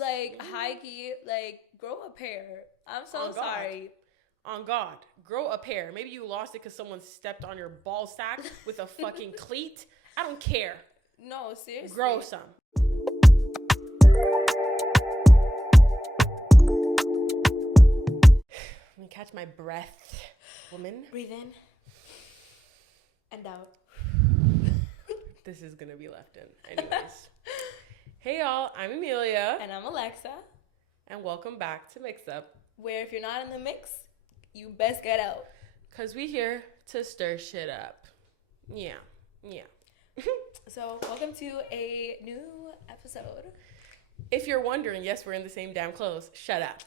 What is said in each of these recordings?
Like, high key, like, grow a pair. I'm so sorry. On God, grow a pair. Maybe you lost it because someone stepped on your ball sack with a fucking cleat. I don't care. No, seriously. Grow some. Let me catch my breath, woman. Breathe in and out. This is gonna be left in. Anyways. Hey y'all, I'm Amelia. And I'm Alexa. And welcome back to Mix Up. Where if you're not in the mix, you best get out. Cause we here to stir shit up. Yeah. So welcome to a new episode. If you're wondering, yes, we're in the same damn clothes. Shut up.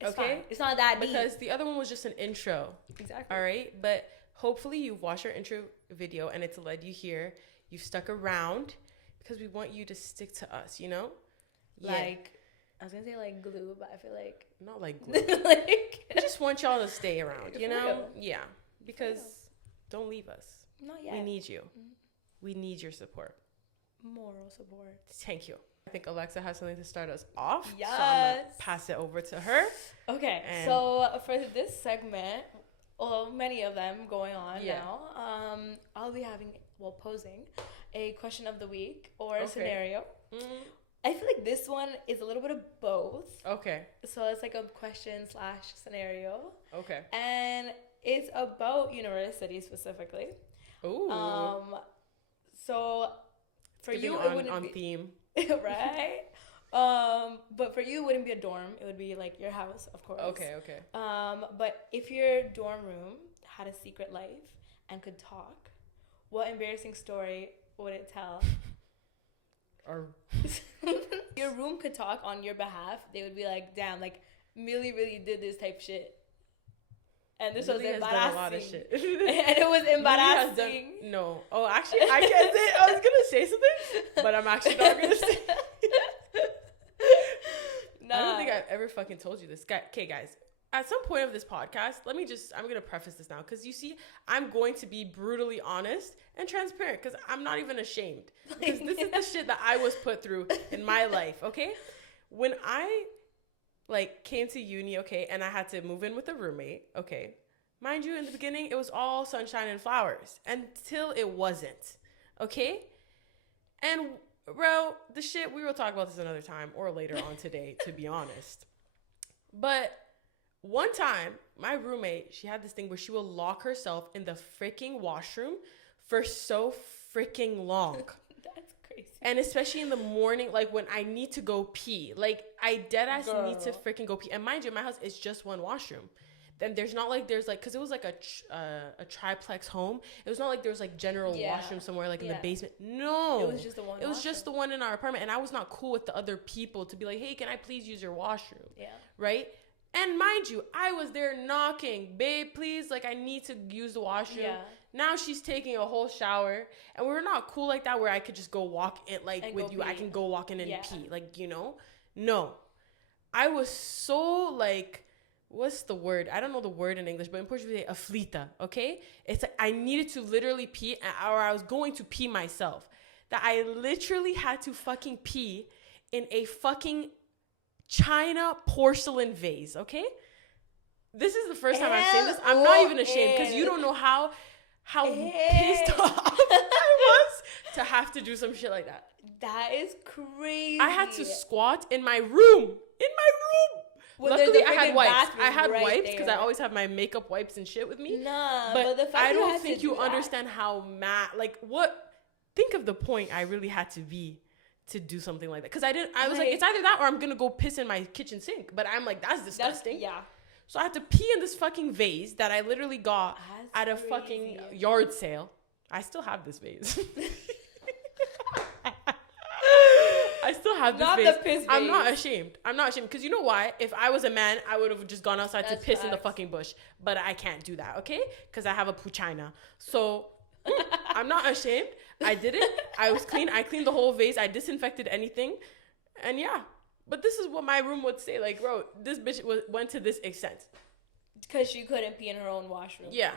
It's okay? Fine. It's not that deep. Because the other one was just an intro. Exactly. All right? But hopefully you've watched our intro video and it's led you here. You've stuck around because we want you to stick to us, you know? Like, I was going to say like glue, but I feel like... Not like glue. Like... We just want y'all to stay around, you know? Real. Yeah. Because don't leave us. Not yet. We need you. Mm-hmm. We need your support. Moral support. Thank you. I think Alexa has something to start us off. Yes. So I'm going to pass it over to her. Okay. So for this segment, well, many of them going on now, I'll be posing a question of the week or a scenario. Mm-hmm. I feel like this one is a little bit of both. Okay. So it's like a question/scenario. Okay. And it's about university specifically. Ooh. So for you, it wouldn't be theme. Right? But for you, it wouldn't be a dorm. It would be like your house, of course. Okay. But if your dorm room had a secret life and could talk, what embarrassing story would it tell? Or your room could talk on your behalf. They would be like, damn, like Millie really did this type shit. And this Millie was embarrassing. Has done a lot of shit. And it was embarrassing. No. Oh, actually, I can't say. I was gonna say something, but I'm actually not gonna say. Nah. I don't think I've ever fucking told you this. Okay, guys. At some point of this podcast, I'm going to preface this now. Because you see, I'm going to be brutally honest and transparent. Because I'm not even ashamed. Because this is the shit that I was put through in my life, okay? When I, came to uni, okay, and I had to move in with a roommate, okay? Mind you, in the beginning, it was all sunshine and flowers. Until it wasn't, okay? And, bro, the shit, we will talk about this another time. Or later on today, to be honest. But... one time, my roommate, she had this thing where she will lock herself in the freaking washroom for so freaking long. That's crazy. And especially in the morning, when I need to go pee. I deadass need to freaking go pee. And mind you, my house is just one washroom. Then there's not because it was a triplex home. It was not like there was general washroom somewhere in the basement. No. It was just the one. It was just the one in our apartment. And I was not cool with the other people to be like, hey, can I please use your washroom? Yeah. Right? And mind you, I was there knocking, babe, please, I need to use the washroom. Yeah. Now she's taking a whole shower, and we're not cool like that where I could just go walk in, with you. Pee. I can go walk in and pee, No. I was so, what's the word? I don't know the word in English, but in Portuguese, we say aflita, okay? It's I needed to literally pee, or I was going to pee myself. That I literally had to fucking pee in a fucking China porcelain vase, okay? This is the first time I've seen this. I'm not even ashamed because you don't know how pissed off I was to have to do some shit like that. That is crazy. I had to squat in my room. Well, luckily, I had wipes. I had wipes because I always have my makeup wipes and shit with me. Nah, but the fact I don't think you understand how mad. Think of the point I really had to be to do something like that. Because I was it's either that or I'm going to go piss in my kitchen sink. But I'm that's disgusting. So I had to pee in this fucking vase that I literally got at a fucking yard sale. I still have this vase. I still have this vase. Not the piss vase. I'm not ashamed. Because you know why? If I was a man, I would have just gone outside to piss in the fucking bush. But I can't do that, okay? Because I have a puchina. So... I'm not ashamed. I did it. I was clean. I cleaned the whole vase. I disinfected anything. And yeah. But this is what my room would say. Bro, this bitch went to this extent. Because she couldn't pee in her own washroom. Yeah.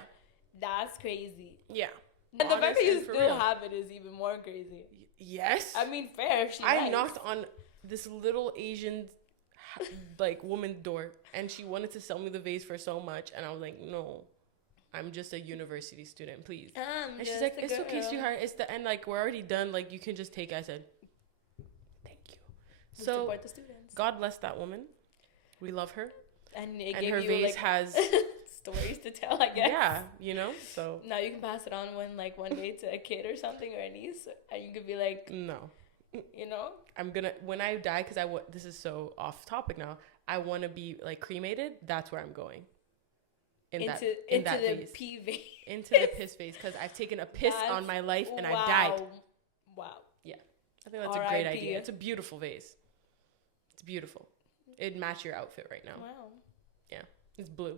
That's crazy. Yeah. And the fact that you still have it is even more crazy. Yes. I mean, fair if she I knocked on this little Asian like woman door, and she wanted to sell me the vase for so much, and I was like, no, I'm just a university student, please. And she's like, it's okay, sweetheart, it's the end, like we're already done, like you can just take it. I said, thank you. We so support the students. God bless that woman, we love her, and her vase like, has stories to tell, I guess. Yeah, you know, so now you can pass it on when like one day to a kid or something, or a niece, and you could be like, no, you know, I'm gonna, when I die, because this is so off topic now, I want to be like cremated. That's where I'm going. Into the vase. Pee vase. Into the piss vase, because I've taken a piss on my life and I died. Wow. Yeah, I think that's a great idea. It's a beautiful vase. It's beautiful. It'd match your outfit right now. Wow. Yeah, it's blue.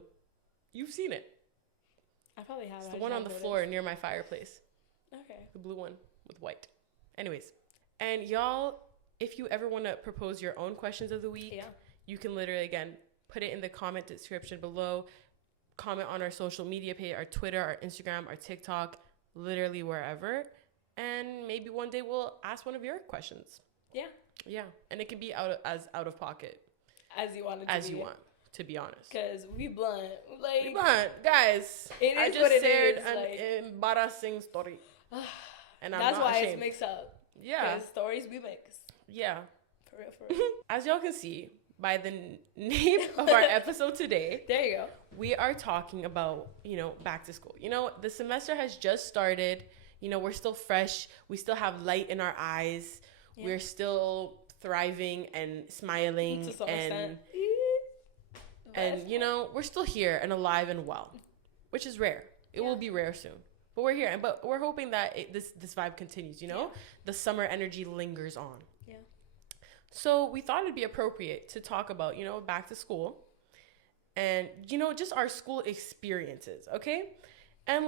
You've seen it. I probably have. It's the one on the floor near my fireplace. Okay. The blue one with white. Anyways, and y'all, if you ever want to propose your own questions of the week, you can literally, again, put it in the comment description below. Comment on our social media page, our Twitter, our Instagram, our TikTok, literally wherever. And maybe one day we'll ask one of your questions. Yeah. Yeah. And it can be out of pocket. As you want it to be. As you want, to be honest. Because we blunt. Like, we blunt. Guys, I just shared an embarrassing story. And that's why it's mixed up. Yeah. Because stories we mix. Yeah. For real. As y'all can see by the name of our episode today. There you go. We are talking about, back to school. The semester has just started. We're still fresh. We still have light in our eyes. Yeah. We're still thriving and smiling. To some extent. And we're still here and alive and well, which is rare. It will be rare soon. But we're here. But we're hoping that this vibe continues, The summer energy lingers on. Yeah. So we thought it'd be appropriate to talk about, back to school. And, just our school experiences, okay? And,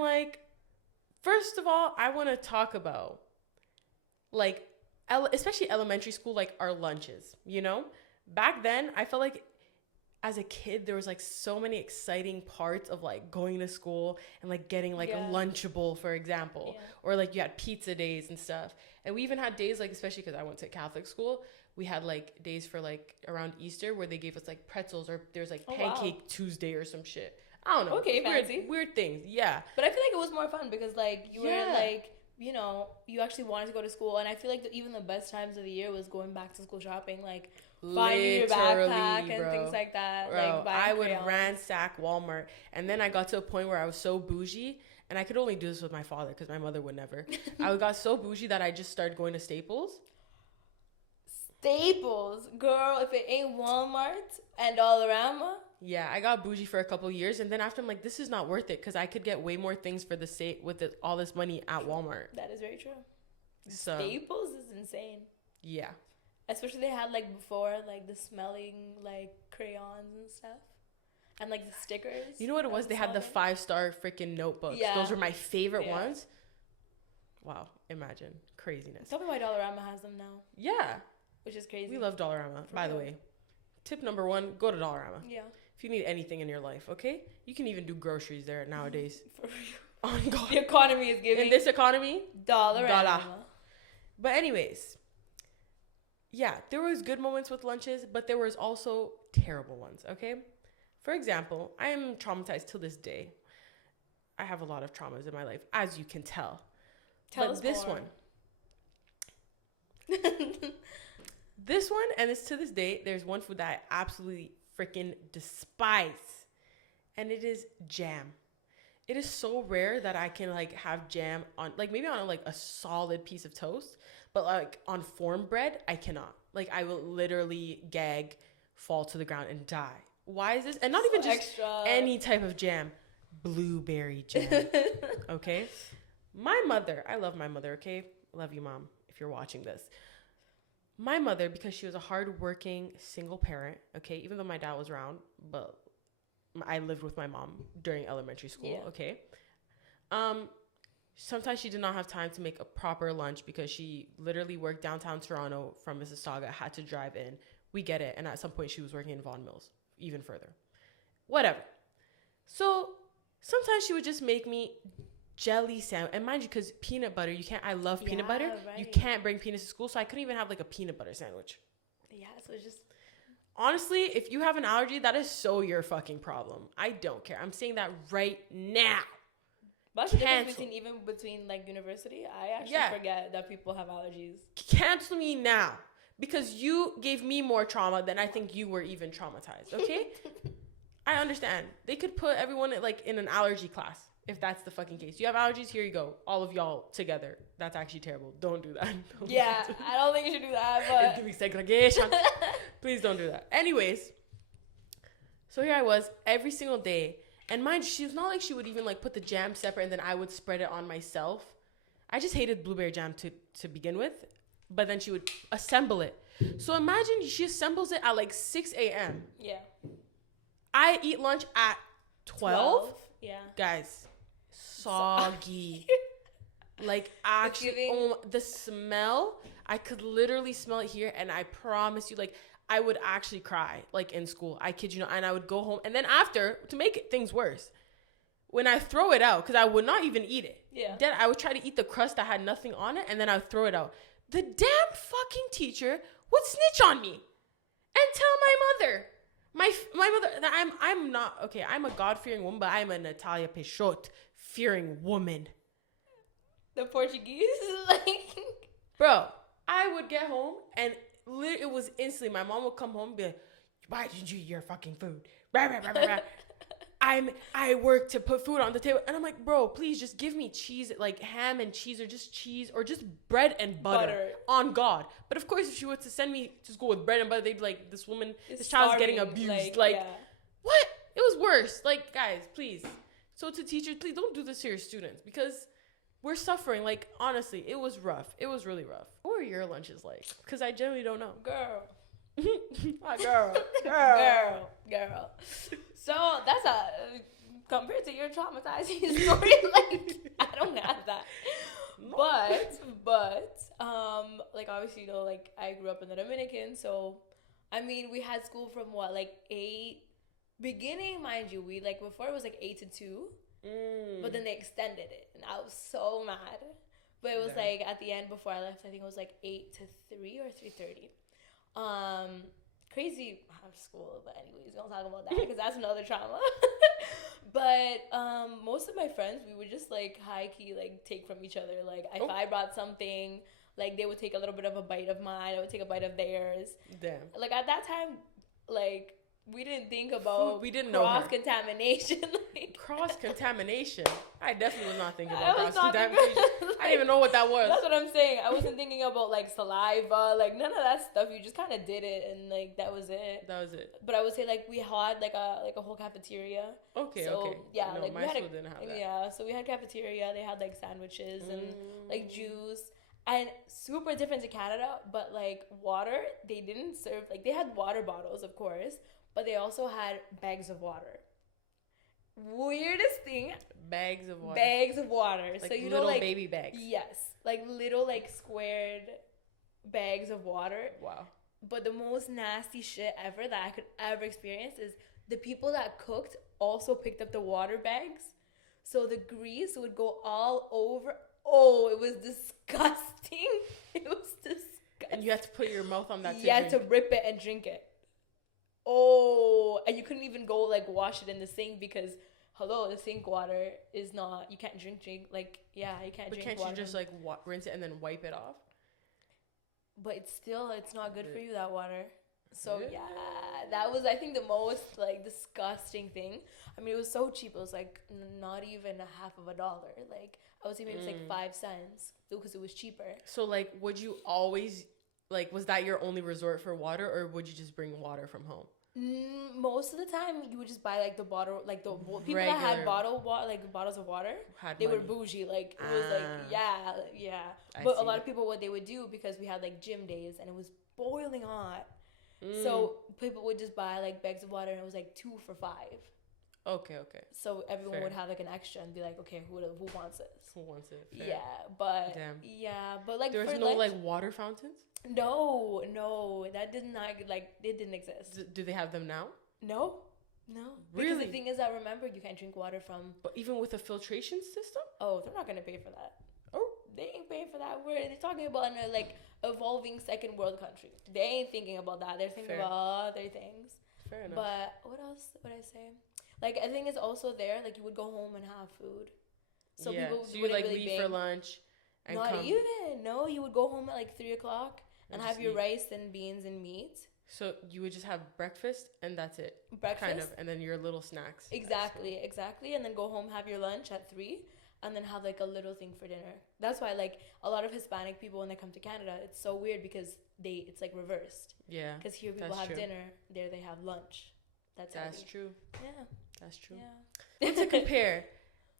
first of all, I want to talk about, especially elementary school, our lunches, Back then, I felt like as a kid, there was, so many exciting parts of, going to school and, getting, a Lunchable, for example. Yeah. Or, you had pizza days and stuff. And we even had days, especially because I went to Catholic school, we had days for around Easter where they gave us pretzels, or there's Pancake Tuesday or some shit. I don't know. Okay, fancy. Weird things. Yeah. But I feel like it was more fun because you were you actually wanted to go to school, and I feel like even the best times of the year was going back to school shopping, finding your backpack and things like that. Bro, I would ransack Walmart, and then I got to a point where I was so bougie, and I could only do this with my father because my mother would never. I got so bougie that I just started going to Staples. Staples, girl, if it ain't Walmart and Dollarama. Yeah, I got bougie for a couple years, and then after I'm like, this is not worth it because I could get way more things for the state with all this money at Walmart. That is very true. So, Staples is insane. Yeah. Especially they had before the smelling crayons and stuff. And the stickers. You know what it was? They had the 5-star freaking notebooks. Yeah. Those were my favorite ones. Wow, imagine. Craziness. Tell me why Dollarama has them now. Yeah. Which is crazy. We love Dollarama, by the way. Tip number 1, go to Dollarama. Yeah. If you need anything in your life, okay? You can even do groceries there nowadays. For real. On God. The economy is giving. In this economy, Dollarama. But anyways, yeah, there was good moments with lunches, but there was also terrible ones, okay? For example, I am traumatized till this day. I have a lot of traumas in my life, as you can tell. Tell us this more. This one, and it's to this day, there's one food that I absolutely freaking despise, and it is jam. It is so rare that I can have jam on maybe on a solid piece of toast, but on form bread, I cannot. I will literally gag, fall to the ground, and die. Why is this? And not even just extra. Any type of jam, blueberry jam. Okay, my mother. I love my mother. Okay, love you, Mom, if you're watching this. My mother, because she was a hardworking single parent, okay, even though my dad was around, but I lived with my mom during elementary school, okay. Sometimes she did not have time to make a proper lunch because she literally worked downtown Toronto from Mississauga, had to drive in. We get it. And at some point she was working in Vaughan Mills, even further. Whatever. So sometimes she would just make me jelly sandwich, and mind you, because peanut butter, I love peanut butter. Right. You can't bring peanuts to school, so I couldn't even have a peanut butter sandwich. Yeah, so it's just honestly, if you have an allergy, that is so your fucking problem. I don't care. I'm saying that right now. But the difference between like university, I actually forget that people have allergies. Cancel me now. Because you gave me more trauma than I think you were even traumatized, okay? I understand. They could put everyone like in an allergy class if that's the fucking case. You have allergies, here you go. All of y'all together. That's actually terrible. Don't do that. I don't think you should do that, but it's giving segregation. Please don't do that. Anyways, so here I was every single day. And mind you, she's not like she would even like put the jam separate and then I would spread it on myself. I just hated blueberry jam to begin with. But then she would assemble it. So imagine she assembles it at like 6 a.m. Yeah. I eat lunch at 12. Yeah. Guys, soggy. Like actually, the smell, I could literally smell it here. And I promise you, like, I would actually cry, like, in school. I kid you not. And I would go home. And then after, to make things worse, when I throw it out, because I would not even eat it. Yeah. Then I would try to eat the crust that had nothing on it. And then I would throw it out. The damn fucking teacher would snitch on me and tell my mother. My mother, that I'm not, okay, I'm a God-fearing woman, but I'm a Natalia Peixoto-fearing woman. The Portuguese, like... Bro, I would get home, and it was instantly, my mom would come home and be like, why didn't you eat your fucking food? Blah, blah, blah, blah, blah. I work to put food on the table. And I'm like, bro, please just give me cheese, like ham and cheese or just bread and butter. On God. But of course, if she were to send me to school with bread and butter, they'd be like, this child's getting abused. Like what? It was worse. Like, guys, please. So to teachers, please don't do this to your students because we're suffering. Like, honestly, it was rough. It was really rough. What were your lunches like? Because I generally don't know. Girl. Girl. So that's compared to your traumatizing story, like I don't have that. But like obviously, you know, like I grew up in the Dominican, so I mean we had school from what, like 8 beginning, mind you, we like before it was like 8 to 2. But then they extended it and I was so mad. But it was like at the end before I left, I think it was like 8 to 3 or 3:30. Crazy school, but anyways, we don't talk about that because that's another trauma. But most of my friends, we would just like high key like take from each other. Like if I brought something, like they would take a little bit of a bite of mine, I would take a bite of theirs. Damn. Like at that time, like we didn't think about cross-contamination. Cross-contamination? I definitely was not thinking about cross-contamination. I didn't even know what that was. That's what I'm saying. I wasn't thinking about, like, saliva. Like, none of that stuff. You just kind of did it, and, like, that was it. That was it. But I would say, like, we had, like a whole cafeteria. Okay. Yeah, no, like, my school didn't have that. Yeah, so we had cafeteria. They had, like, sandwiches and, like, juice. And super different to Canada, but, like, water, they didn't serve. Like, they had water bottles, of course. But they also had bags of water. Weirdest thing. Bags of water. Like so you little know, like baby bags. Yes, like little like squared bags of water. Wow. But the most nasty shit ever that I could ever experience is the people that cooked also picked up the water bags, so the grease would go all over. Oh, it was disgusting. It was disgusting. And you had to put your mouth on that. You had to rip it and drink it. Oh, and you couldn't even go like wash it in the sink because the sink water is not, you can't drink like you can't drink water. But can't you just like rinse it and then wipe it off? But it's not good for you, that water. So yeah, that was I think the most like disgusting thing. I mean, it was so cheap. It was like not even $0.50. Like I would say maybe it was like 5 cents because it was cheaper. So like, would you always like, was that your only resort for water, or would you just bring water from home? Most of the time, you would just buy like the bottle, like the people that had bottles of water. They were bougie, like it was like yeah. But a lot of people, what they would do, because we had like gym days and it was boiling hot, so people would just buy like bags of water and it was like 2 for $5. Okay. So everyone would have like an extra and be like, okay, who wants this? Who wants it? Fair. Yeah, but like there was no like water fountains. No, that did not it didn't exist. Do they have them now? No. Really? Because the thing is that remember you can't drink water from. But even with a filtration system? Oh, they're not gonna pay for that. Oh, they ain't paying for that. They're talking about like evolving second world country. They ain't thinking about that. They're thinking about other things. Fair enough. But what else would I say? Like, I think it's also there. Like, you would go home and have food. So people so you would like really leave for lunch and Not come. even. No, you would go home at like 3:00 and have your eat. rice and beans and meat. So you would just have breakfast and that's it. Breakfast. Kind of, and then your little snacks. Exactly. And then go home, have your lunch at 3, and then have like a little thing for dinner. That's why like a lot of Hispanic people, when they come to Canada, it's so weird because it's like reversed. Yeah. Because here people have dinner, there they have lunch. That's true. Yeah. That's true. Yeah. And to compare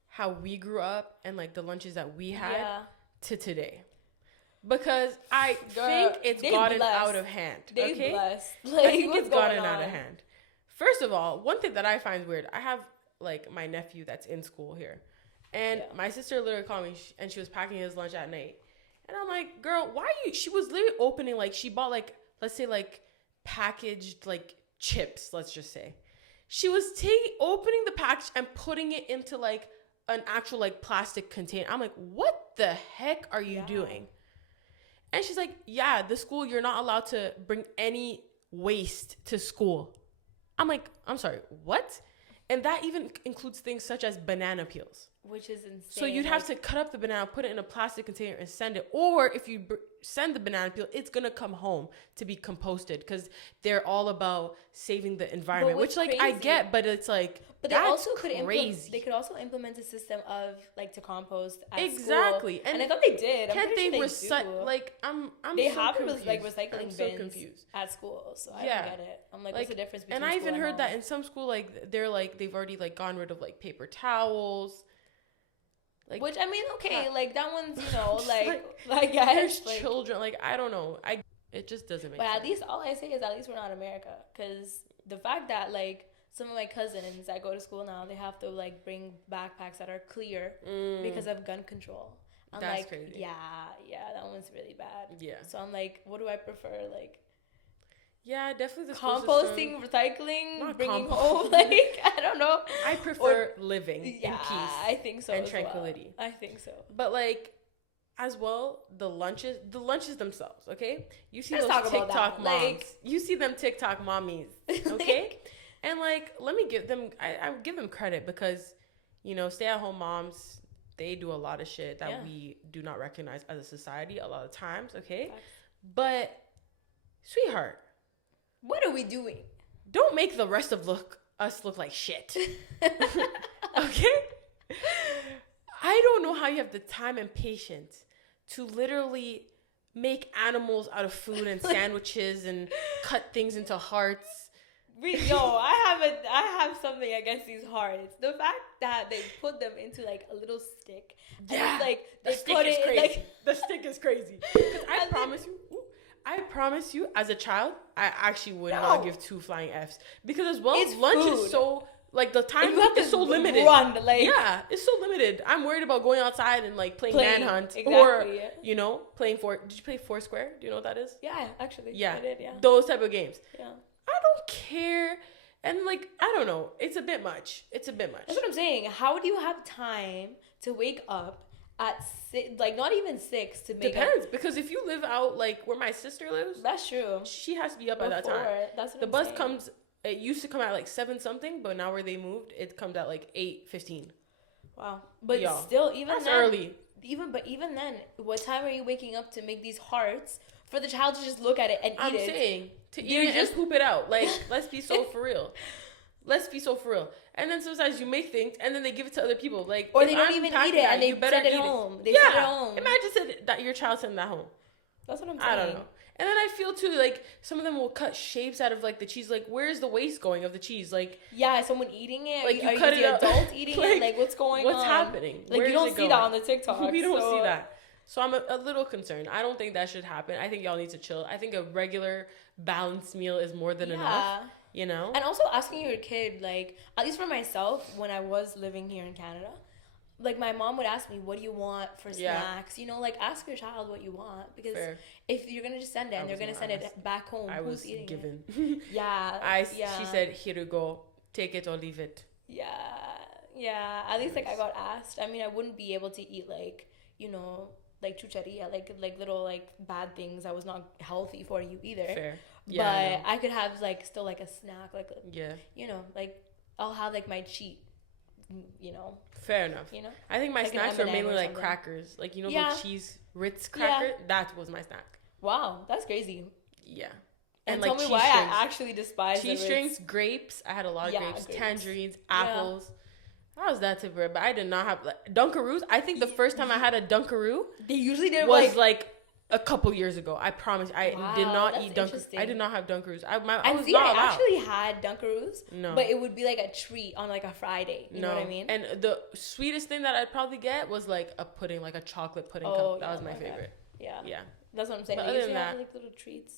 how we grew up and like the lunches that we had to today. Because I think it's gotten out of hand. They okay? blessed. Like, I think it's gotten out of hand. First of all, one thing that I find weird, I have like my nephew that's in school here. And my sister literally called me and she was packing his lunch at night. And I'm like, girl, why are you? She was literally opening, like, she bought like, let's say like packaged like chips, let's just say. She was opening the package and putting it into like an actual like plastic container. I'm like, what the heck are you doing? And she's like, yeah, the school, you're not allowed to bring any waste to school. I'm like, I'm sorry, what? And that even includes things such as banana peels. Which is insane. So you'd have to cut up the banana, put it in a plastic container and send it. Or if you send the banana peel, it's going to come home to be composted because they're all about saving the environment, which like I get, but it's like, but they also could they could also implement a system of like to compost at exactly. school. And I thought they did. Can't they recycle? Like I'm they so have confused. like recycling I'm so bins confused. at school, so I don't get it. I'm like, what's the difference between? And I even heard that in some school, like they've already like gone rid of like paper towels. Like, which I mean, okay, like that one's, you know, like I guess there's like, children, like I don't know, it just doesn't make sense. But at least all I say is at least we're not America, because the fact that like some of my cousins that go to school now, they have to like bring backpacks that are clear because of gun control. I'm That's like, crazy. Yeah, that one's really bad. Yeah. So I'm like, what do I prefer? Like, yeah, definitely the composting, recycling, bringing home. Like, I don't know. I prefer living in peace. I think so. And tranquility. Well. I think so. But like, as well, the lunches themselves. Okay, you see Let's those TikTok moms. Like, you see them TikTok mommies. Okay, and like, let me give them. I give them credit because, you know, stay-at-home moms, they do a lot of shit that we do not recognize as a society a lot of times. Okay, but sweetheart, what are we doing? Don't make the rest of us look like shit. Okay? I don't know how you have the time and patience to literally make animals out of food and sandwiches and cut things into hearts. I have something against these hearts. The fact that they put them into like a little stick. Yeah. Like the stick is crazy. Like, the stick is crazy. I promise you, as a child, I actually would not give 2 flying Fs. Because as well, lunch is so, like, the time is so limited. Yeah, it's so limited. I'm worried about going outside and, like, playing Manhunt. Exactly. Or, you know, did you play Foursquare? Do you know what that is? Yeah, actually. Yeah. I did, yeah. Those type of games. Yeah. I don't care. And, like, I don't know. It's a bit much. That's what I'm saying. How do you have time to wake up at 6, like not even 6 to make Depends, because if you live out like where my sister lives, that's true, she has to be up at that time. That's what the bus comes, it used to come at like 7 something, but now where they moved, it comes at like 8:15. Wow. But still, even that's then, early. Even then, what time are you waking up to make these hearts for the child to just look at it and eat it? I'm saying to eat it and poop it out. Like, let's be so for real. And then sometimes you make things and then they give it to other people. Like, or they don't even eat it and they send it home. They send it home. Imagine that your child sent that home. That's what I'm saying. I don't know. And then I feel too, like, some of them will cut shapes out of like the cheese. Like, where's the waste going of the cheese? Like, yeah, someone eating it. Like, you cut it out. Adult eating it. Like, what's going on? What's happening? Like, you don't see that on the TikTok. We don't see that. So I'm a little concerned. I don't think that should happen. I think y'all need to chill. I think a regular balanced meal is more than enough. You know? And also asking your kid, like, at least for myself, when I was living here in Canada, like, my mom would ask me, what do you want for snacks? You know, like, ask your child what you want. Because if you're going to just send it and they're going to send it back home, who's eating given. it? She said, here you go. Take it or leave it. Yeah. At least, like, I got asked. I mean, I wouldn't be able to eat, like, you know, like chucheria, like little like bad things that was not healthy for you either. Fair. Yeah, but I could have like still like a snack, like yeah, you know, like I'll have like my cheat, you know. Fair enough. You know, I think my like snacks were mainly like crackers, like, you know, the cheese Ritz cracker. That was my snack. Wow, that's crazy. Yeah. And tell me why strings. I actually despise cheese strings, grapes. I had a lot of grapes, tangerines, apples. How was that type of, but I did not have like Dunkaroos. I think the first time I had a Dunkaroo, they usually did was like a couple years ago. I promise. I did not eat Dunkaroos. I did not have Dunkaroos. I was not allowed. Actually had Dunkaroos. No. But it would be like a treat on like a Friday. You know what I mean? And the sweetest thing that I'd probably get was like a pudding, like a chocolate pudding cup. That was my favorite. Yeah. Yeah. That's what I'm saying. But other than that, like little treats.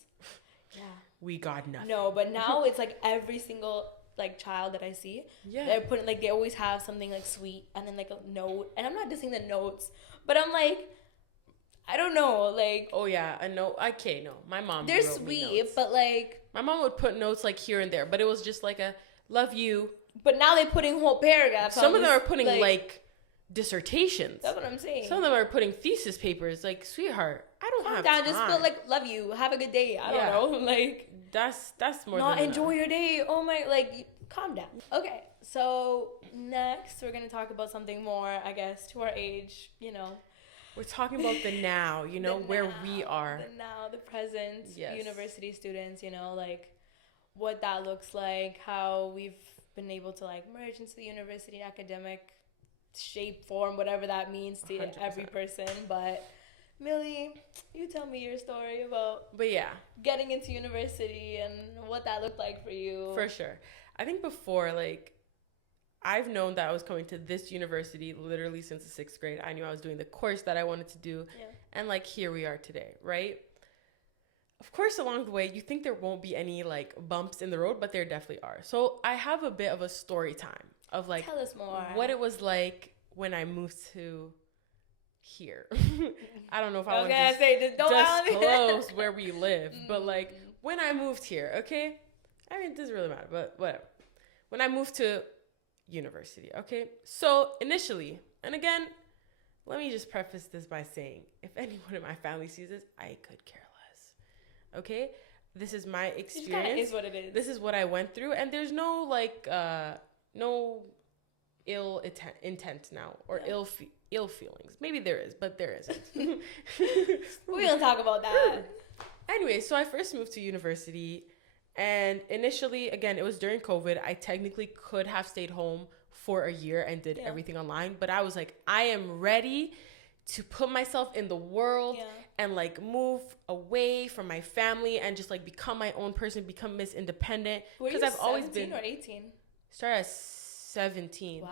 Yeah. We got nothing. No, but now it's like every single like child that I see, they're putting like they always have something like sweet and then like a note. And I'm not dissing the notes, but I'm like, I don't know, like. Oh yeah, a note. Okay, no, my mom. They're sweet, but like. My mom would put notes like here and there, but it was just like a love you. But now they're putting whole paragraphs. Some of them are putting like dissertations. That's what I'm saying. Some of them are putting thesis papers. Like, sweetheart, I don't have time. Just put like love you, have a good day. I don't know, like. That's more not than enjoy your day. Oh my, like calm down. Okay, so next we're gonna talk about something more, I guess, to our age. You know, we're talking about the now. You know, where we are. The now, the present. Yes. University students. You know, like what that looks like, how we've been able to like merge into the university academic shape, form, whatever that means to 100%. Every person, but. Millie, you tell me your story about getting into university and what that looked like for you. For sure. I think before, like, I've known that I was coming to this university literally since the 6th grade. I knew I was doing the course that I wanted to do. Yeah. And, like, here we are today, right? Of course, along the way, you think there won't be any, like, bumps in the road, but there definitely are. So I have a bit of a story time of, like, tell us more. What it was like when I moved to... here. I don't know if I want to disclose where we live, but like when I moved here, okay? I mean, it doesn't really matter, but whatever. When I moved to university, okay? So initially, and again, let me just preface this by saying, if anyone in my family sees this, I could care less, okay? This is my experience. It kind of is what it is. This is what I went through, and there's no like, no ill intent now, or ill feelings. Maybe there is, but there isn't. We don't talk about that. Anyway, so I first moved to university, and initially, again, it was during COVID. I technically could have stayed home for a year and did everything online, but I was like, I am ready to put myself in the world and like move away from my family and just like become my own person, become Miss Independent. Because I've always been 17 or 18. Start at 17. Wow.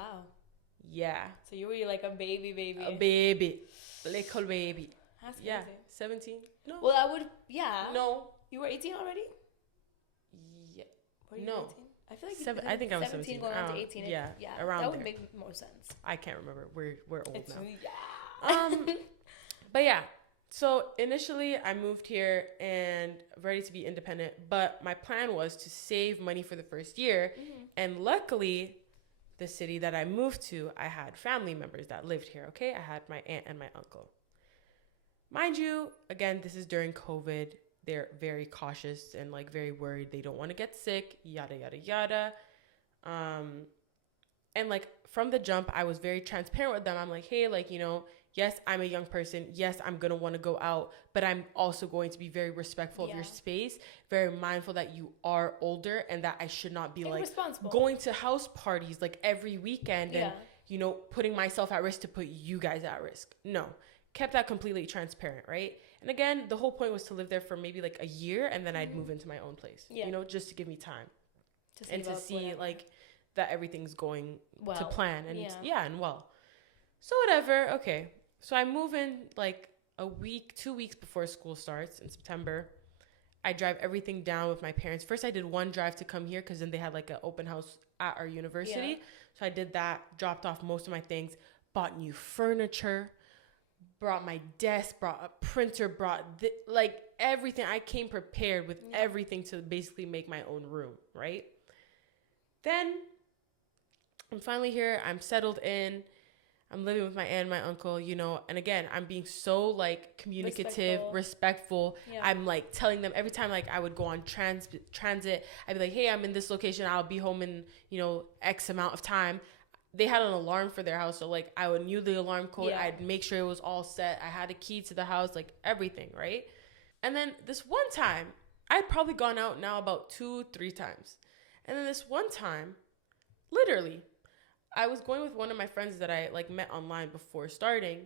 Yeah. So you were like a baby. A baby. Little baby. That's crazy. Yeah. 17? No. Well, I would, No. You were 18 already? Yeah. Were you 18? I feel like I think I was 17 going on to 18. Yeah. Around that would make more sense. I can't remember. We're old now. Yeah. But yeah. So initially I moved here and ready to be independent, but my plan was to save money for the first year. Mm-hmm. And luckily, the city that I moved to, I had family members that lived here, okay? I had my aunt and my uncle. Mind you, again, this is during COVID. They're very cautious and like very worried. They don't want to get sick, yada, yada, yada. And like from the jump, I was very transparent with them. I'm like, hey, like, you know, yes, I'm a young person. Yes, I'm going to want to go out, but I'm also going to be very respectful of your space, very mindful that you are older and that I should not be like going to house parties like every weekend and, you know, putting myself at risk to put you guys at risk. No, kept that completely transparent, right? And again, the whole point was to live there for maybe like a year and then I'd move into my own place, you know, just to give me time and to see like that everything's going to plan and and well. So whatever, okay. So I move in like a week, 2 weeks before school starts in September. I drive everything down with my parents. First, I did one drive to come here because then they had like an open house at our university. Yeah. So I did that, dropped off most of my things, bought new furniture, brought my desk, brought a printer, brought like everything. I came prepared with everything to basically make my own room, right? Then I'm finally here. I'm settled in. I'm living with my aunt and my uncle, you know, and again, I'm being so like communicative, respectful. Yeah. I'm like telling them every time like I would go on transit, I'd be like, hey, I'm in this location. I'll be home in, you know, X amount of time. They had an alarm for their house. So like I would knew the alarm code. Yeah. I'd make sure it was all set. I had a key to the house, like everything, right? And then this one time, I'd probably gone out now about 2-3 times. And then this one time, literally, I was going with one of my friends that I like met online before starting.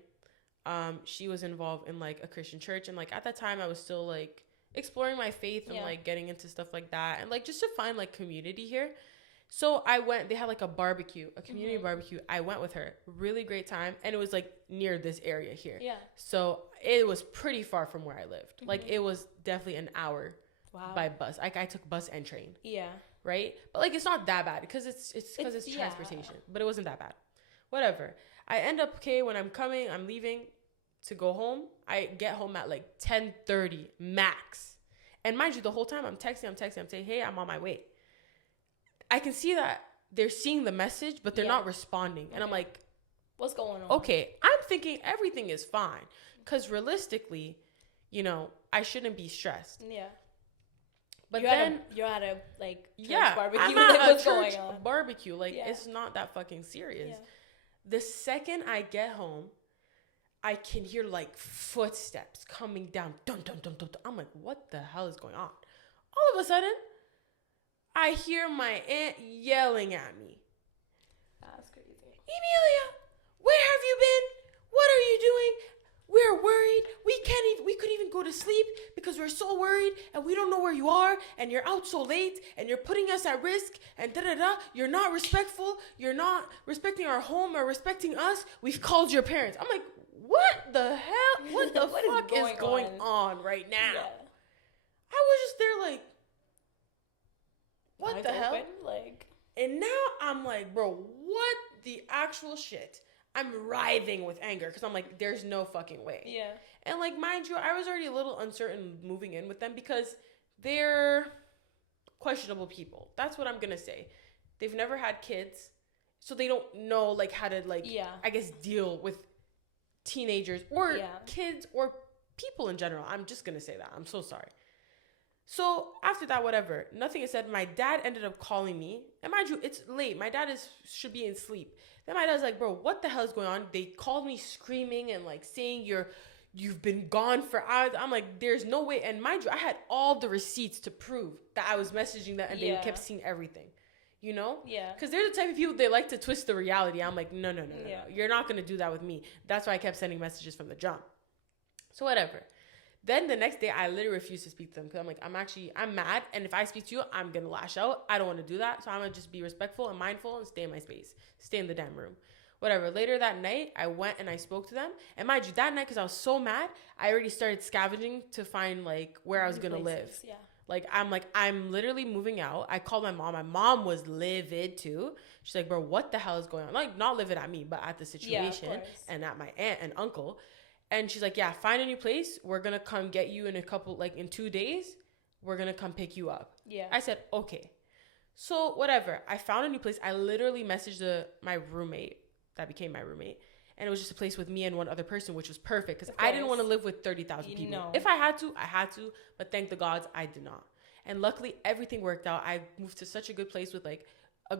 She was involved in like a Christian church, and like at that time I was still like exploring my faith and like getting into stuff like that, and like just to find like community here. So I went. They had like a barbecue, a community barbecue. I went with her. Really great time, and it was like near this area here. Yeah. So it was pretty far from where I lived. Like it was definitely an hour by bus. Like I took bus and train. Yeah. Right? But like it's not that bad because it's transportation. But it wasn't that bad. Whatever. I end up when I'm leaving to go home. I get home at like 10:30 max. And mind you, the whole time I'm texting, I'm saying, hey, I'm on my way. I can see that they're seeing the message, but they're not responding. And I'm like, what's going on? Okay, I'm thinking everything is fine. Because realistically, you know, I shouldn't be stressed. Yeah. But you're at a like church barbecue. I'm at a church barbecue. Like it's not that fucking serious. Yeah. The second I get home, I can hear like footsteps coming down. Dun, dun, dun, dun, dun. I'm like, what the hell is going on? All of a sudden, I hear my aunt yelling at me. That's crazy. Emilia, where have you been? What are you doing? We're worried. We couldn't even go to sleep because we're so worried and we don't know where you are and you're out so late and you're putting us at risk and da-da-da. You're not respectful. You're not respecting our home or respecting us. We've called your parents. I'm like, what the hell? What the fuck is going on right now? Yeah. I was just there like, what the hell? Like, and now I'm like, bro, what the actual shit? I'm writhing with anger because I'm like, there's no fucking way. Yeah. And like, mind you, I was already a little uncertain moving in with them because they're questionable people. That's what I'm going to say. They've never had kids. So they don't know like how to like, I guess, deal with teenagers or kids or people in general. I'm just going to say that. I'm so sorry. So after that, whatever, nothing is said. My dad ended up calling me. And mind you, it's late. My dad should be in sleep. Then my dad's like, bro, what the hell is going on? They called me screaming and like saying you've been gone for hours. I'm like, there's no way. And mind you, I had all the receipts to prove that I was messaging them and they kept seeing everything. You know? Yeah. Because they're the type of people, they like to twist the reality. I'm like, no. You're not going to do that with me. That's why I kept sending messages from the jump. So whatever. Then the next day, I literally refused to speak to them because I'm like, I'm mad. And if I speak to you, I'm going to lash out. I don't want to do that. So I'm going to just be respectful and mindful and stay in my space. Stay in the damn room. Whatever. Later that night, I went and I spoke to them. And mind you, that night, because I was so mad, I already started scavenging to find like where I was going to live. Yeah. I'm literally moving out. I called my mom. My mom was livid too. She's like, bro, what the hell is going on? Like, not livid at me, but at the situation and at my aunt and uncle. And she's like, yeah, find a new place. We're going to come get you in 2 days. We're going to come pick you up. Yeah. I said, okay. So whatever. I found a new place. I literally messaged my roommate that became my roommate. And it was just a place with me and one other person, which was perfect because I didn't want to live with 30,000 people. No. If I had to, I had to. But thank the gods, I did not. And luckily, everything worked out. I moved to such a good place with like a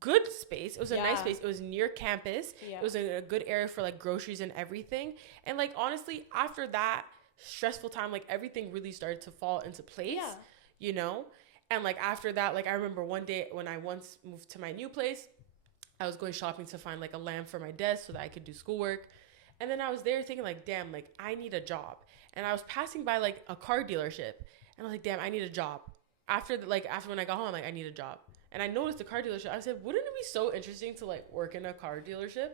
good space. It was a nice space. It was near campus. Yeah. It was a good area for like groceries and everything. And like honestly, after that stressful time, like everything really started to fall into place. Yeah. You know? And like after that, like I remember one day when I once moved to my new place, I was going shopping to find like a lamp for my desk so that I could do schoolwork. And then I was there thinking like, damn, like I need a job. And I was passing by like a car dealership and I was like, damn, I need a job. After when I got home, I'm like, I need a job. And I noticed the car dealership. I said, wouldn't it be so interesting to like work in a car dealership?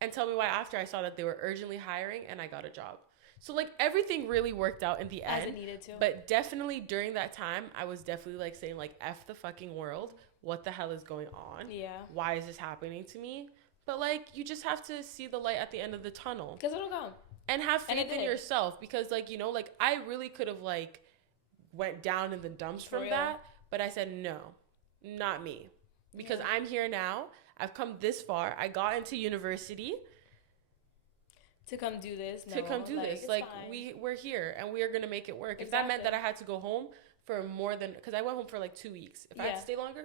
And tell me why after I saw that they were urgently hiring and I got a job. So like everything really worked out in the end. As it needed to. But definitely during that time, I was definitely like saying like, F the fucking world. What the hell is going on? Yeah. Why is this happening to me? But like, you just have to see the light at the end of the tunnel. Because it'll go. And have faith in yourself. Because like, you know, like I really could have like went down in the dumps from that. But I said, no. Not me. Because I'm here now. I've come this far. I got into university. to come do this. No, to come do this. Like, fine. we're here and we are going to make it work. Exactly. If that meant that I had to go home for more than, because I went home for like 2 weeks. If I had to stay longer,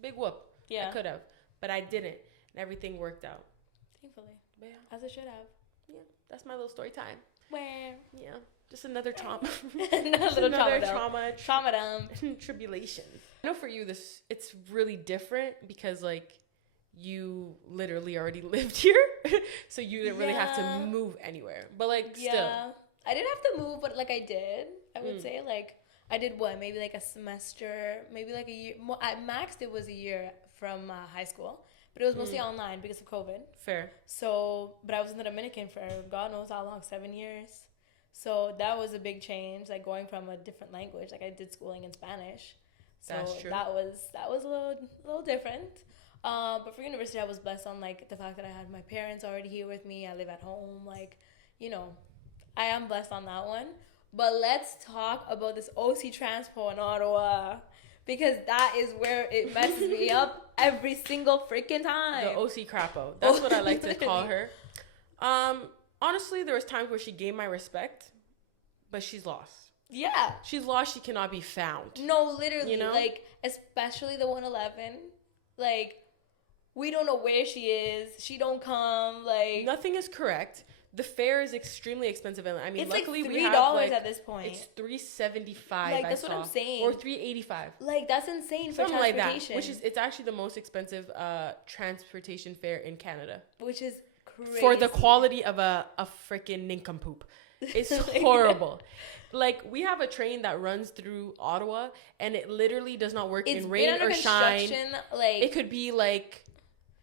big whoop. Yeah. I could have, but I didn't. And everything worked out. Thankfully. Yeah. As it should have. Yeah. That's my little story time. Where? Yeah. Just another trauma. another trauma tribulation. I know for you, it's really different because like you literally already lived here. So you didn't really have to move anywhere. But like still. I didn't have to move, but like I did. I would say like I did maybe like a semester, maybe like a year. At max, it was a year from high school. But it was mostly online because of COVID. Fair. So, but I was in the Dominican for God knows how long, 7 years. So that was a big change, like going from a different language. Like I did schooling in Spanish. So that's true. That was a little different. But for university, I was blessed on like the fact that I had my parents already here with me. I live at home. Like, you know, I am blessed on that one. But let's talk about this OC Transpo in Ottawa. Because that is where it messes me up every single freaking time. The OC Crapo. That's what I like to call her. Honestly, there was times where she gained my respect, but she's lost. Yeah. She's lost. She cannot be found. No, literally. You know? Like, especially the 111. Like, we don't know where she is. She don't come. Like, nothing is correct. The fare is extremely expensive, and I mean, it's luckily like $3 we have like at this point. It's $3.75. Like that's what I'm saying, or $3.85. Like that's insane for something transportation. Like that, which is it's actually the most expensive transportation fare in Canada. Which is crazy for the quality of a freaking nincompoop. It's horrible. Like we have a train that runs through Ottawa, and it literally does not work in rain or shine. Like it could be like.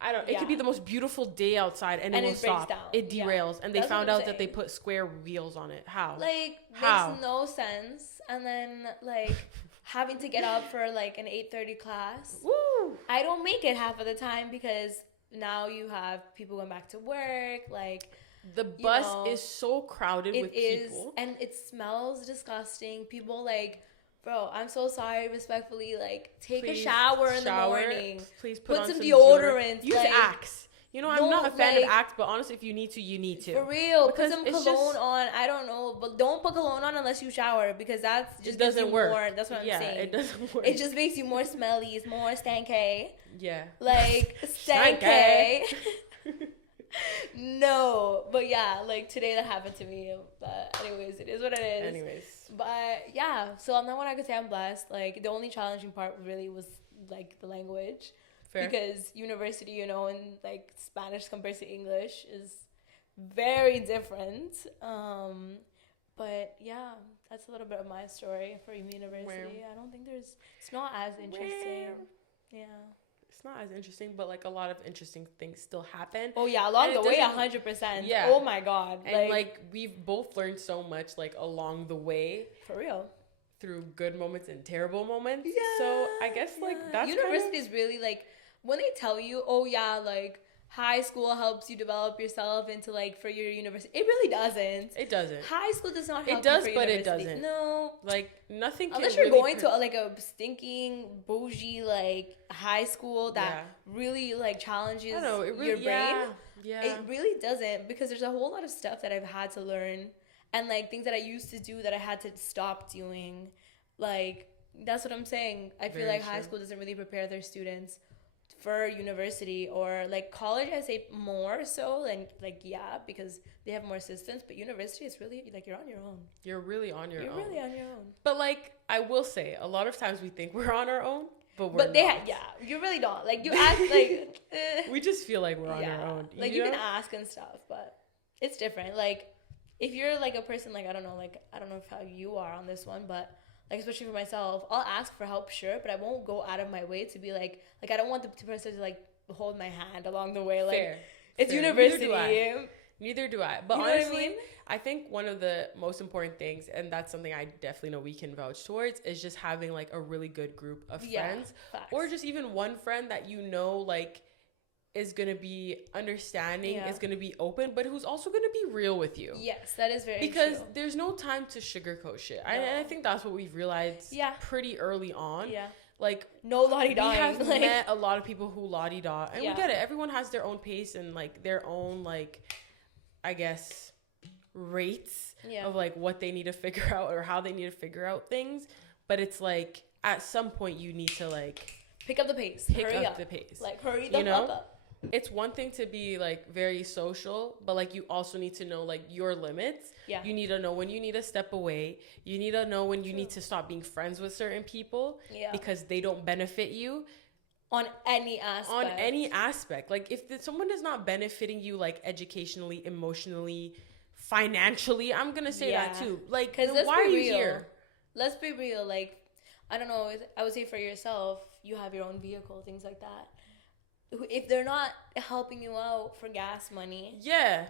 It could be the most beautiful day outside and it will stop. It derails. And they found out that they put square wheels on it. How? Like, makes no sense. And then, like, having to get up for, like, an 8:30 class. Woo! I don't make it half of the time because now you have people going back to work. Like, the bus is so crowded with people. And it smells disgusting. People, like... Bro, I'm so sorry, respectfully, like, take a shower in the morning. Please put some deodorant. Use Axe. You know, I'm not a fan of Axe, but honestly, if you need to, you need to. For real. Because put some cologne on. I don't know. But don't put cologne on unless you shower because that just doesn't work. More, that's what I'm saying. Yeah, it doesn't work. It just makes you more smelly. It's more stanky. Yeah. Like, stanky. No. But yeah, like, today that happened to me. But anyways, it is what it is. Anyways. But yeah, so on that one I could say I'm blessed. Like the only challenging part really was like the language. Fair. Because university, you know, and like Spanish compared to English is very different. But yeah, that's a little bit of my story for university. I don't think it's not as interesting. Yeah. It's not as interesting, but like a lot of interesting things still happen. Oh yeah, along the way, 100%. Yeah. Oh my God. And like we've both learned so much like along the way. For real. Through good moments and terrible moments. Yeah. So I guess like that's university is really like when they tell you, oh yeah, like high school helps you develop yourself into like for your university. It really doesn't. It doesn't. High school does not help. It does, you for but university. It doesn't. No. Like nothing. Unless you're really going to like a stinking bougie like high school that really like challenges your brain. Yeah. It really doesn't because there's a whole lot of stuff that I've had to learn and like things that I used to do that I had to stop doing. Like that's what I'm saying. I feel like high school doesn't really prepare their students for university or like college. I say more so and like because they have more assistance, but university is really like you're on your own. You're really on your own. You're really on your own. But like I will say a lot of times we think we're on our own, but we're not. You really don't. Like you ask like we just feel like we're on our own. Like you can ask and stuff, but it's different. Like if you're like a person like I don't know how you are on this one, but like, especially for myself, I'll ask for help, sure, but I won't go out of my way to be like I don't want the person to, like, hold my hand along the way. Like, it's university. Neither do I. But honestly, I think one of the most important things, and that's something I definitely know we can vouch towards, is just having, like, a really good group of friends. Facts. Or just even one friend that you know, like, is going to be understanding, is going to be open, but who's also going to be real with you. Yes, that is very because true. There's no time to sugarcoat shit. No. I think that's what we've realized pretty early on. Yeah. Like, no la-di-da. We have met a lot of people who la-di-da, and we get it. Everyone has their own pace and, like, their own, like, I guess, rates of like what they need to figure out or how they need to figure out things. But it's like at some point you need to like pick up the pace. Hurry up. The pace. Like hurry the fuck up. It's one thing to be like very social, but like you also need to know like your limits. Yeah. You need to know when you need to step away. You need to know when you need to stop being friends with certain people because they don't benefit you on any aspect. Like if someone is not benefiting you like educationally, emotionally, financially, I'm going to say that too. Like why are you here? Let's be real. Like I don't know, I would say for yourself, you have your own vehicle, things like that. If they're not helping you out for gas money,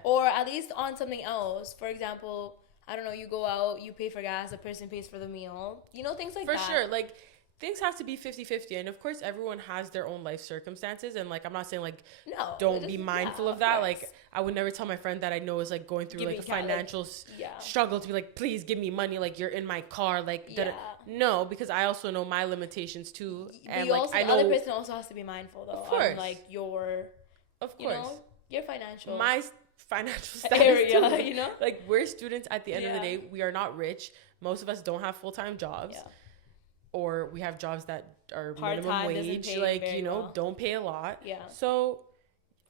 or at least on something else, for example, I don't know, you go out, you pay for gas, the person pays for the meal, you know, things like that. For sure, like things have to be 50-50, and of course everyone has their own life circumstances, and like I'm not saying like don't be mindful of that. Like I would never tell my friend that I know is like going through like a financial struggle to be like, please give me money, like you're in my car, like no, because I also know my limitations too, and like also, I know the other person also has to be mindful though, of course, like your your financial financial status area, too. You know, like we're students at the end of the day. We are not rich. Most of us don't have full-time jobs. Or we have jobs that are minimum wage, like, you know, don't pay a lot. So,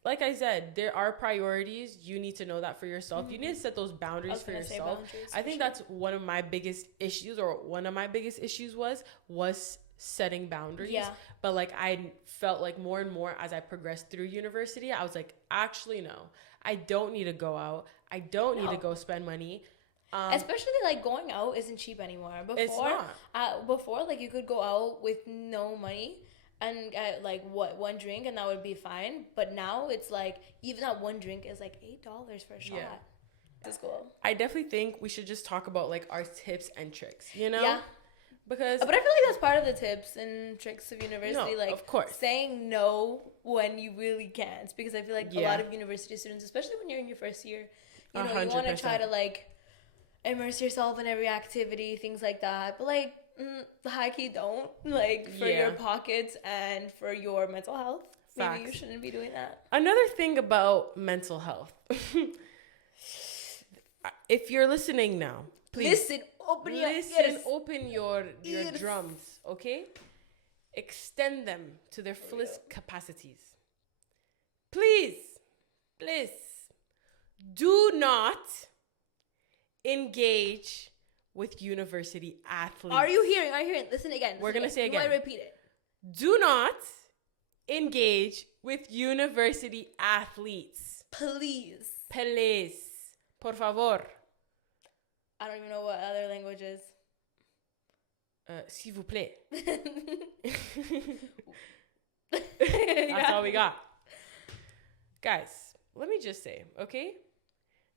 like I said, there are priorities. You need to know that for yourself. You need to set those boundaries for yourself. I think that's one of my biggest issues, or one of my biggest issues was setting boundaries. But like I felt like more and more as I progressed through university, I was like, actually, no, I don't need to go out. I don't need to go spend money. Especially like going out isn't cheap anymore. Before like you could go out with no money and get like one drink and that would be fine. But now it's like even that one drink is like $8 for a shot. To school. I definitely think we should just talk about like our tips and tricks. You know. Because, but I feel like that's part of the tips and tricks of university, like of course, saying no when you really can't. Because I feel like a lot of university students, especially when you're in your first year, you know, 100%. You want to try to like immerse yourself in every activity, things like that. But like, high key don't, like for your pockets and for your mental health. Facts. Maybe you shouldn't be doing that. Another thing about mental health, if you're listening now, please open your drums, okay? Extend them to their fullest capacities. Please, do not engage with university athletes. Are you hearing? Listen again. We're going to say again. You might repeat it. Do not engage with university athletes. Please. Por favor. I don't even know what other language is. S'il vous plaît. That's all we got. Guys, let me just say, okay?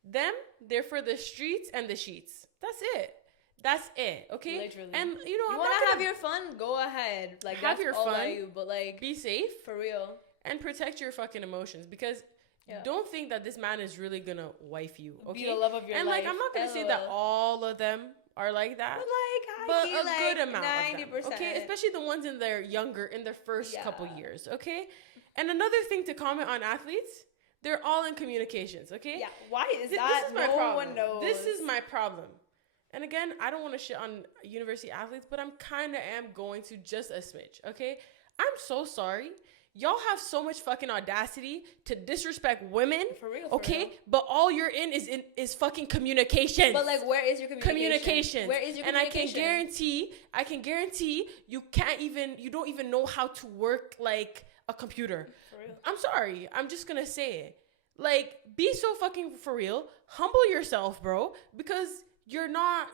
They're for the streets and the sheets. That's it, okay? Literally. And, you know, you want to have your fun? Go ahead. Like, have your fun, but, like, be safe. For real. And protect your fucking emotions, because don't think that this man is really going to wife you, okay? Be the love of your life. And, like, I'm not going to say that all of them are like that. But a good amount 90%. Of them, okay? Especially the ones in their first couple years, okay? And another thing to comment on athletes, they're all in communications, okay? Yeah, why is that? This is my problem. One knows. This is my problem. And again, I don't want to shit on university athletes, but I'm kind of going to just a smidge, okay? I'm so sorry. Y'all have so much fucking audacity to disrespect women. For real. But all you're in is fucking communication. But like, where is your communication? Where is your communication? And I can guarantee you don't even know how to work like a computer. For real. I'm sorry. I'm just gonna say it. Like, be so fucking for real. Humble yourself, bro, because you're not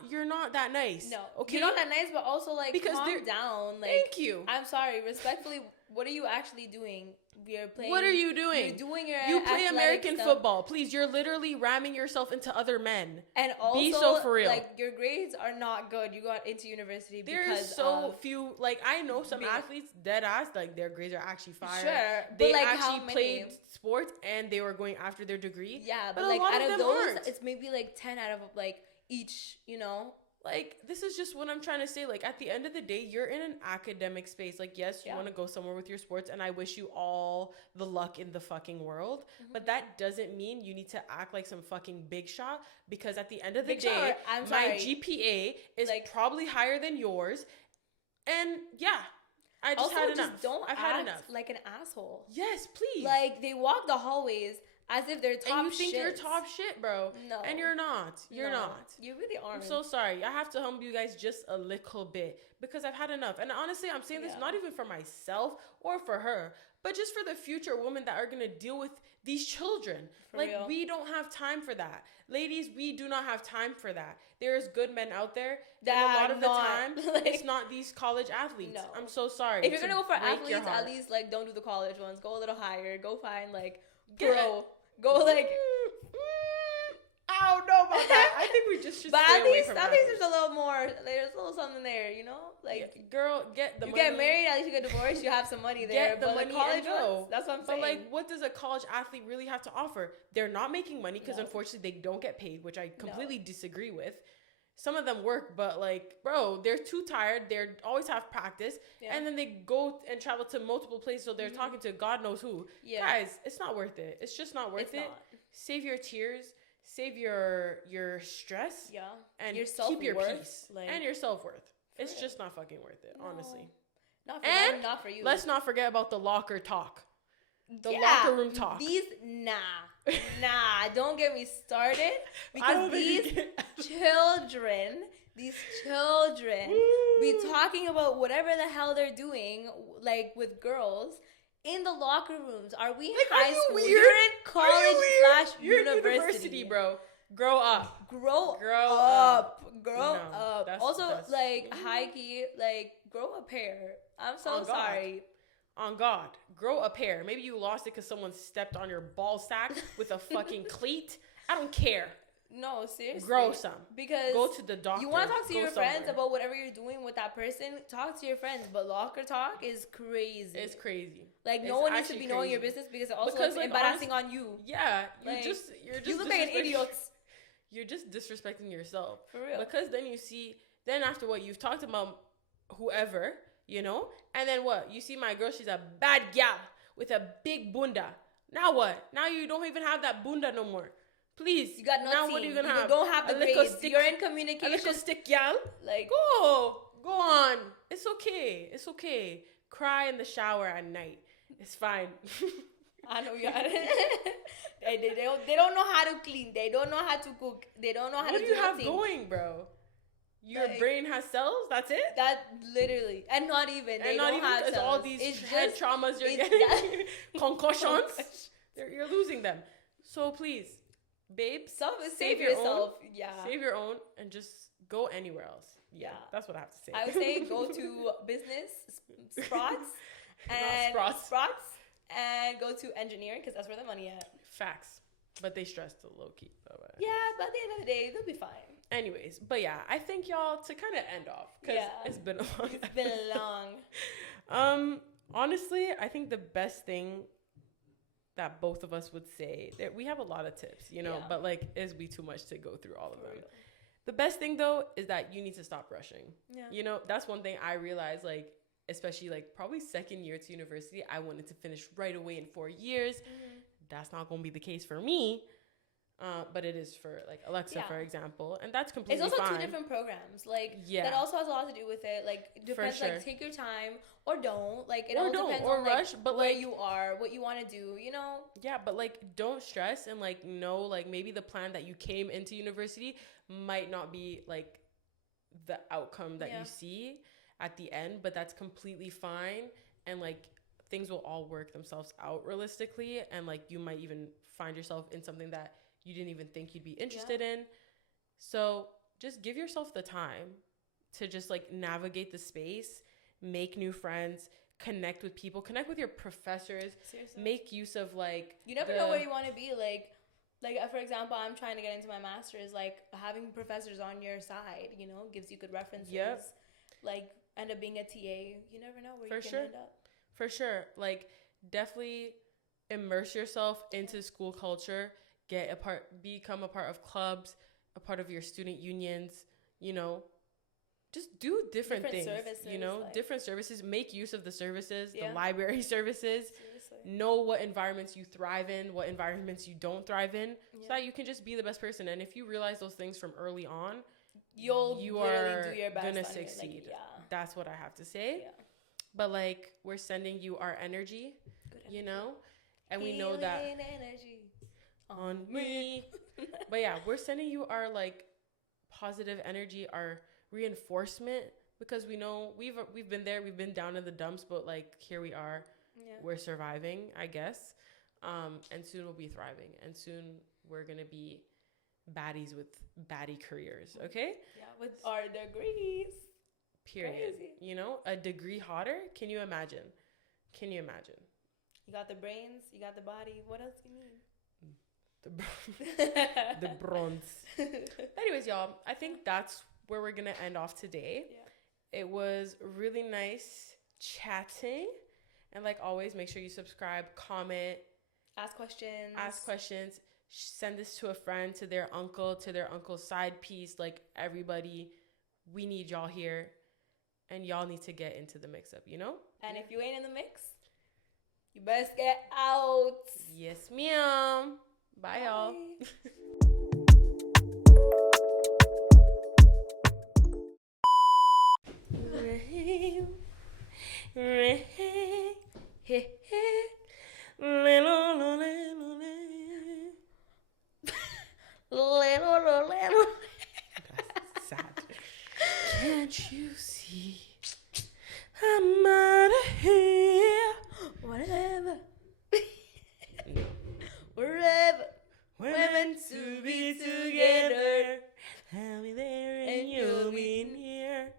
that nice. No. Okay. You're not that nice, but also like because calm down. Like, thank you. I'm sorry. Respectfully, what are you actually doing? You're playing. What are you doing? You're doing You play American football. Please, you're literally ramming yourself into other men. And also, be so for real. Like, your grades are not good. You got into university because there's so few. Like, I know some athletes, dead ass, like their grades are actually fire. Sure, they like actually played sports and they were going after their degree. Yeah, but like out of those, it's maybe like 10 out of like each, you know, Like, this is just what I'm trying to say. Like, at the end of the day, you're in an academic space. Like, yes, you want to go somewhere with your sports, and I wish you all the luck in the fucking world. But that doesn't mean you need to act like some fucking big shot, because at the end of the day, my GPA is like probably higher than yours. And yeah, I just had enough. I've had enough. Like an asshole. Yes, please. Like, they walk the hallways as if they're top shit. And you think you're top shit, bro. No. And you're not. You're not. You really aren't. I'm so sorry. I have to humble you guys just a little bit, because I've had enough. And honestly, I'm saying this not even for myself or for her, but just for the future women that are going to deal with these children. We don't have time for that. Ladies, we do not have time for that. There's good men out there that and a lot of the time, it's not these college athletes. No. I'm so sorry. If you're going to go for athletes, at least, like, don't do the college ones. Go a little higher. Go find, like, Go like, I don't know about that. I think we just should stay away from that. But at least there's a little more. There's a little something there, you know. Like, girl, get the money. You get married, at least you get divorced. You have some money there. Get the money college ones, that's what I'm saying. But like, what does a college athlete really have to offer? They're not making money because unfortunately they don't get paid, which I completely disagree with. Some of them work, but like, bro, they're too tired. They always have practice, and then they go and travel to multiple places, so they're talking to God knows who. Yeah. Guys, it's not worth it. It's just not worth it. Save your tears, save your stress, and your keep your peace and your self-worth. It's just not fucking worth it, honestly. Not for them, not for you. Let's not forget about the locker talk. The locker room talk. Don't get me started, because these children be talking about whatever the hell they're doing, like, with girls in the locker rooms. Are we in high school? Weird? You're in college / university, bro. Grow up. Grow up. Also, like, high key, like, grow a pair. I'm so sorry. On God, grow a pair. Maybe you lost it because someone stepped on your ball sack with a fucking cleat. I don't care. No, seriously. Grow some. Because go to the doctor. You want to talk to your friends about whatever you're doing with that person. Talk to your friends, but locker talk is crazy. It's crazy. Like, no one needs to be knowing your business, because it also is embarrassing on you. Yeah, you're just you look like an idiot. You're just disrespecting yourself. For real. Because then after what you've talked about, whoever. You know? And then what? You see my girl, she's a bad gal with a big bunda. Now what? Now you don't even have that bunda no more. Please. You got nothing. Now what are you going to have? You don't have the grades. You're in communication. A little stick gal. Like, go on. It's okay. Cry in the shower at night. It's fine. I know you got it. They don't know how to clean. They don't know how to cook. They don't know how to do nothing. What do you have going, bro? Your brain has cells. That's it. That literally, and not even. They don't have cells. All these head traumas you're getting, concussions. You're losing them. So please, babe, save yourself. Save your own, and just go anywhere else. Yeah, that's what I have to say. I would say go to business, Sprots, and and go to engineering, because that's where the money at. Facts, but they stress the low key. Yeah, but at the end of the day, they'll be fine. Anyways, but yeah, I think y'all, to kind of end off, because it's been a long. Honestly, I think the best thing that both of us would say, that we have a lot of tips, you know, but like, it'd be too much to go through all of them. The best thing though is that you need to stop rushing. Yeah. You know, that's one thing I realized, like, especially like probably second year to university, I wanted to finish right away in 4 years. That's not going to be the case for me. But it is for like Alexa, for example, and that's completely fine. It's also 2 different programs. Like, that also has a lot to do with it. Like, it depends. Like, take your time or don't. Like, it all depends on rush, like, but where you are, what you want to do. You know. Yeah, but like, don't stress and like know, like, maybe the plan that you came into university might not be like the outcome that you see at the end, but that's completely fine. And like, things will all work themselves out realistically, and like, you might even find yourself in something that you didn't even think you'd be interested in. So just give yourself the time to just like navigate the space, make new friends, connect with people, connect with your professors. Seriously. Make use of like, you never know where you want to be. Like for example, I'm trying to get into my master's. Like, having professors on your side, you know, gives you good references. Yep. Like, end up being a TA. You never know where you can end up. For sure. Like, definitely immerse yourself into school culture. Become a part of clubs, a part of your student unions, you know, just do different things, services, you know, like, different services. Make use of the services, yeah. the library services. Seriously. Know what environments you thrive in, what environments you don't thrive in, so that you can just be the best person. And if you realize those things from early on, you are do your best gonna succeed. Like, that's what I have to say. Yeah. But like, we're sending you our energy, you know, and we know that energy on me. But yeah, we're sending you our like positive energy, our reinforcement, because we know we've been there, we've been down in the dumps, but like here we are. Yeah. We're surviving, I guess. And soon we'll be thriving, and soon we're gonna be baddies with baddie careers, okay? Yeah, with our degrees. Period. Crazy. You know, a degree hotter. Can you imagine? You got the brains, you got the body. What else do you need? The bronze. Anyways, y'all, I think that's where we're gonna end off today. Yeah. It was really nice chatting. And like always, make sure you subscribe, comment, ask questions, send this to a friend, to their uncle's side piece, like everybody. We need y'all here, and y'all need to get into the mix up, you know? And if you ain't in the mix, you best get out. Yes, ma'am. Bye. Y'all. That's sad. Can't you see I'm out of here? Whatever. No. Wherever we're meant to be together. I'll be there and you'll be near.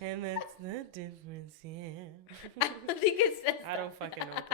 And that's the difference, yeah. I don't think it says I don't fucking know.